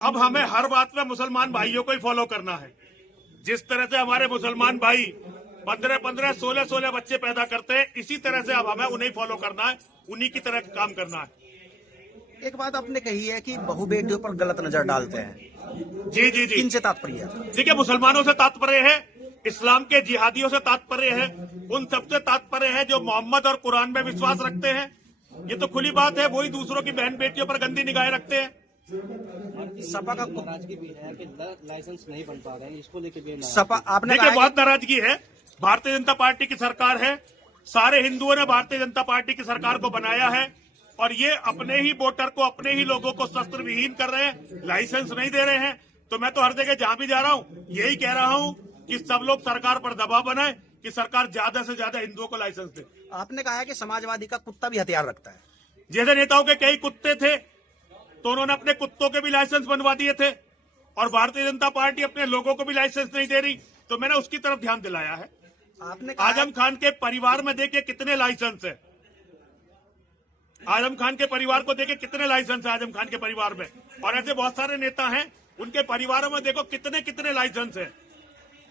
अब हमें हर बात में मुसलमान भाइयों को ही फॉलो करना है। जिस तरह से हमारे मुसलमान भाई 15-15, 16-16 बच्चे पैदा करते हैं, इसी तरह से अब हमें उन्हें फॉलो करना है, उन्हीं की तरह काम करना है। एक बात आपने कही है कि बहु बेटियों पर गलत नजर डालते हैं। जी जी जी, किनसे तात्पर्य है? देखिए, मुसलमानों से तात्पर्य है, इस्लाम के जिहादियों से तात्पर्य है, उन सबसे तात्पर्य है जो मोहम्मद और कुरान में विश्वास रखते हैं। ये तो खुली बात है, वही दूसरों की बहन बेटियों पर गंदी निगाहें रखते हैं। सपा का नाराजगी भी है कि लाइसेंस नहीं बन पा रहे हैं, इसको लेके भी सपा आपने देखिए, कहा बहुत नाराजगी है। भारतीय जनता पार्टी की सरकार है, सारे हिंदुओं ने भारतीय जनता पार्टी की सरकार को बनाया है और ये अपने ही वोटर को, अपने ही लोगों को शस्त्र विहीन कर रहे हैं, लाइसेंस नहीं दे रहे हैं। तो मैं तो हर जगह जहां भी जा रहा हूं यही कह रहा हूं कि सब लोग सरकार पर दबाव बनाए कि सरकार ज्यादा से ज्यादा हिंदुओं को लाइसेंस दे। आपने कहा है कि समाजवादी का कुत्ता भी हथियार रखता है। जैसे नेताओं के कई कुत्ते थे तो उन्होंने अपने कुत्तों के भी लाइसेंस बनवा दिए थे और भारतीय जनता पार्टी अपने लोगों को भी लाइसेंस नहीं दे रही, तो मैंने उसकी तरफ ध्यान दिलाया है। आपने आजम खान के परिवार में देखिए कितने लाइसेंस है, आजम खान के परिवार को देखिए कितने लाइसेंस है आजम खान के परिवार में, और ऐसे बहुत सारे नेता हैं उनके परिवारों में देखो कितने कितने लाइसेंस है।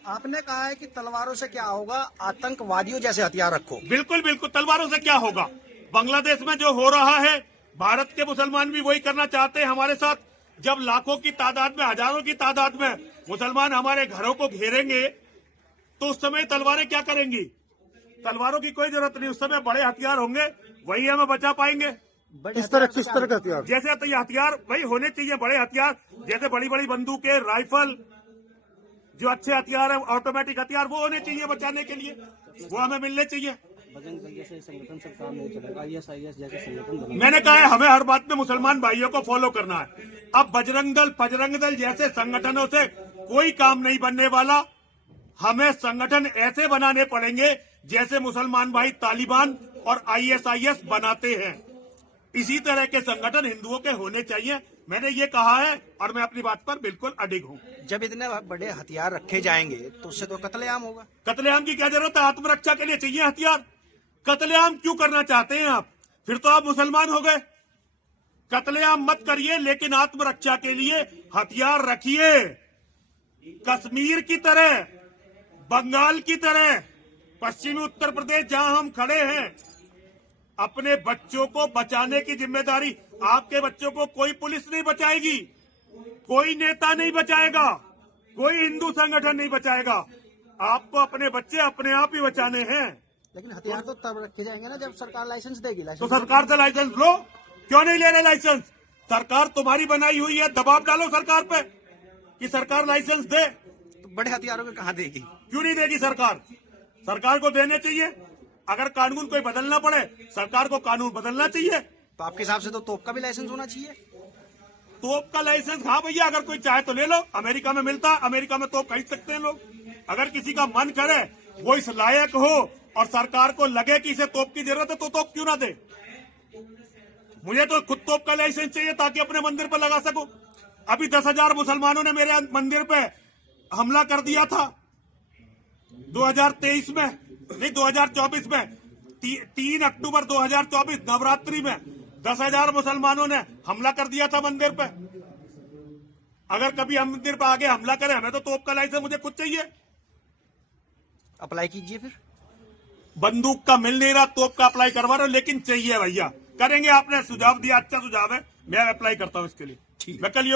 आपने कहा है कि तलवारों से क्या होगा, आतंकवादियों जैसे हथियार रखो। बिल्कुल बिल्कुल, तलवारों से क्या होगा। बांग्लादेश में जो हो रहा है, भारत के मुसलमान भी वही करना चाहते हैं हमारे साथ। जब लाखों की तादाद में, हजारों की तादाद में मुसलमान हमारे घरों को घेरेंगे तो उस समय तलवारें क्या करेंगी। तलवारों की कोई जरूरत नहीं, उस समय बड़े हथियार होंगे, वही हमें बचा पाएंगे। किस तरह का हथियार? जैसे तो ये हथियार वही होने चाहिए, बड़े हथियार, जैसे बड़ी बड़ी बंदूकें, राइफल, जो अच्छे हथियार है, ऑटोमेटिक हथियार, वो होने चाहिए बचाने के लिए, वो हमें मिलने चाहिए। बजरंग दल जैसे संगठन से काम नहीं चलेगा, ISIS जैसे संगठन बना। मैंने कहा है हमें हर बात में मुसलमान भाइयों को फॉलो करना है। अब बजरंग दल जैसे संगठनों से कोई काम नहीं बनने वाला, हमें संगठन ऐसे बनाने पड़ेंगे जैसे मुसलमान भाई तालिबान और ISIS बनाते हैं। इसी तरह के संगठन हिंदुओं के होने चाहिए, मैंने ये कहा है और मैं अपनी बात पर बिल्कुल अडिग हूँ। जब इतने बड़े हथियार रखे जाएंगे तो उससे तो कत्लेआम होगा। कत्लेआम की क्या जरूरत है, आत्मरक्षा के लिए चाहिए हथियार। कत्लेआम क्यों करना चाहते हैं आप, फिर तो आप मुसलमान हो गए। कत्लेआम मत करिए, लेकिन आत्मरक्षा के लिए हथियार रखिए। कश्मीर की तरह, बंगाल की तरह, पश्चिमी उत्तर प्रदेश जहां हम खड़े हैं, अपने बच्चों को बचाने की जिम्मेदारी, आपके बच्चों को कोई पुलिस नहीं बचाएगी, कोई नेता नहीं बचाएगा, कोई हिंदू संगठन नहीं बचाएगा। आपको अपने बच्चे अपने आप ही बचाने हैं। लेकिन हथियार तो तब रखे जाएंगे ना जब सरकार लाइसेंस देगी। तो सरकार से लाइसेंस लो, क्यों नहीं ले रहे लाइसेंस। सरकार तुम्हारी बनाई हुई है, दबाव डालो सरकार पे कि सरकार लाइसेंस दे। तो बड़े हथियारों में कहाँ देगी? क्यों नहीं देगी सरकार, सरकार को देने चाहिए। अगर कानून कोई बदलना पड़े, सरकार को कानून बदलना चाहिए। तो आपके हिसाब से तो तोप का भी लाइसेंस होना चाहिए। तोप का लाइसेंस, हाँ भैया, अगर कोई चाहे तो ले लो, अमेरिका में मिलता है, अमेरिका में तोप खरीद सकते हैं लोग। अगर किसी का मन करे, वो इस लायक हो और सरकार को लगे कि इसे तोप की जरूरत है, तो तोप क्यों ना दे। मुझे तो खुद तोप का लाइसेंस चाहिए ताकि अपने मंदिर पर लगा सकूं। अभी 10,000 मुसलमानों ने मेरे मंदिर पे हमला कर दिया था 2023 में, नहीं 2024 में, 3 अक्टूबर 2024 नवरात्रि में 10,000 मुसलमानों ने हमला कर दिया था मंदिर पे। अगर कभी हम मंदिर पे आगे हमला करें, हमें तो तोप का लाइसेंस मुझे खुद चाहिए। अप्लाई कीजिए फिर। बंदूक का मिल नहीं रहा, तोप का अप्लाई करवा रहे हो, लेकिन चाहिए भैया, करेंगे। आपने सुझाव दिया, अच्छा सुझाव है, मैं अप्लाई करता हूं इसके लिए। मैं कल